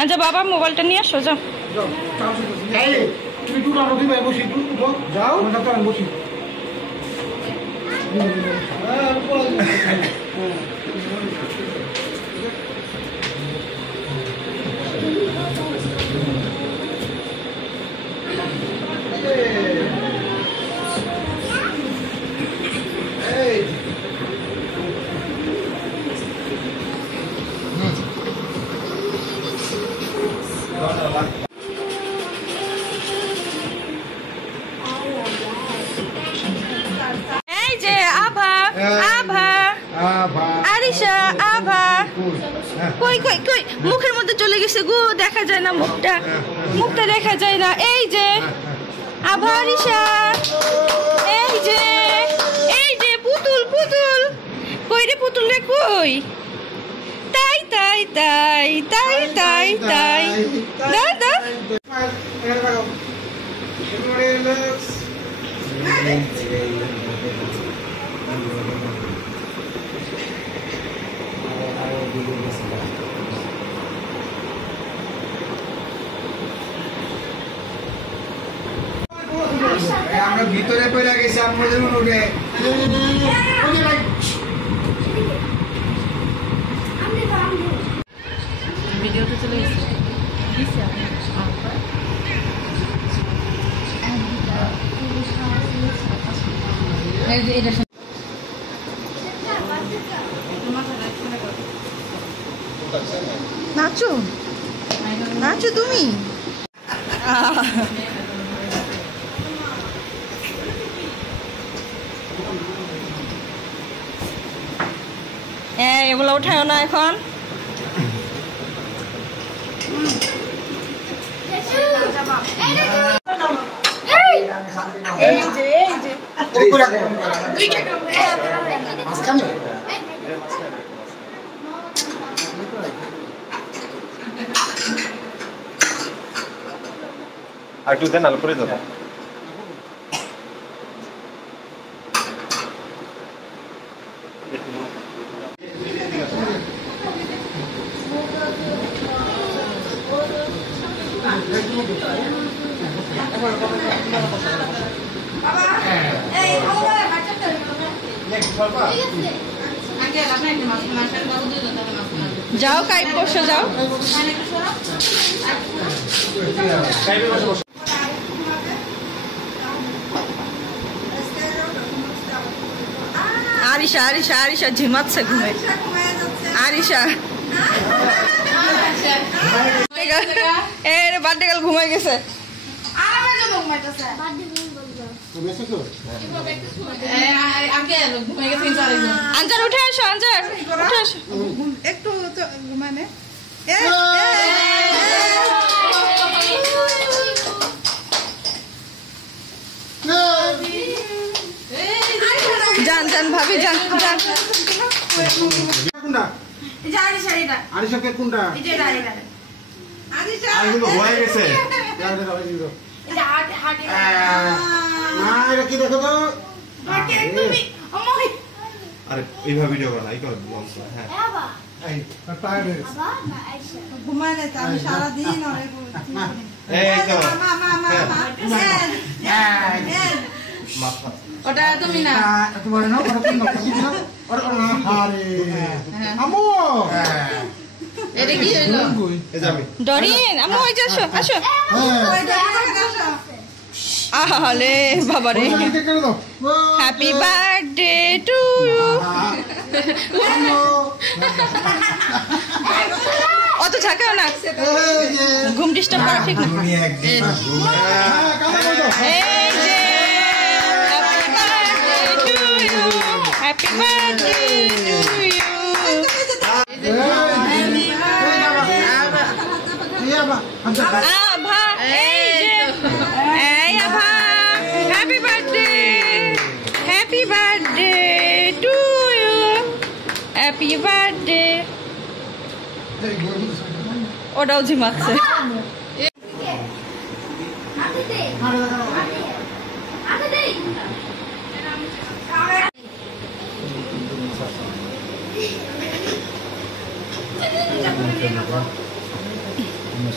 আচ্ছা বাবা মোবাইলটা নিয়ে আসো যাও। এই যে আভা আভা আরিশা আভা কই কই কই মুখের মধ্যে চলে গেছে গো, দেখা যায় না মুখটা, মুখটা দেখা যায় না। এই যে আভা আরিশা, এই যে পুতুল পুতুল কই রে পুতুল রে কই, তাই তাই তাই তাই তাই তাই দাদা আমরা ভিতরে পড়ে গেছি আমাদের উঠে ভিডিওতে চলে গেছে। নাচো নাচো তুমি, এগুলো উঠায় না এখন। আর একটু দেন আলো করে দাও। যাও কাই বসে যাও। আরিশা আরিশা আরিশা ঝিমাচ্ছে ঘুমে। আরিশা এর বার্থডে গাল ঘুমাই গেছে। আনজার উঠে আসো, আনজার উঠে আসো একটু মানে যান যান ভাবি যান যান। আরিশা কে কোনটা হয়ে গেছে কি দেখো তো আরে এইভাবে ভিডিও করো না, এই করো বলছো। হ্যাঁ ঘুমায় না আমি সারাদিন এই তো ওটা তুমি না এটা কি হইলো ডরিন আম্মু ওই যে আসো আসো। আহালে বাবা রে, হ্যাপি বার্থডে টু ইউ। অত ঝাঁকাও না, ঘুম ডিস্টার্ব করা ঠিক না। এই যে হ্যাপি বার্থডে টু ইউ, আভা এই যে এই Abha happy birthday, happy birthday to you, happy birthday. ওটাও ঝিমাচ্ছে। আমার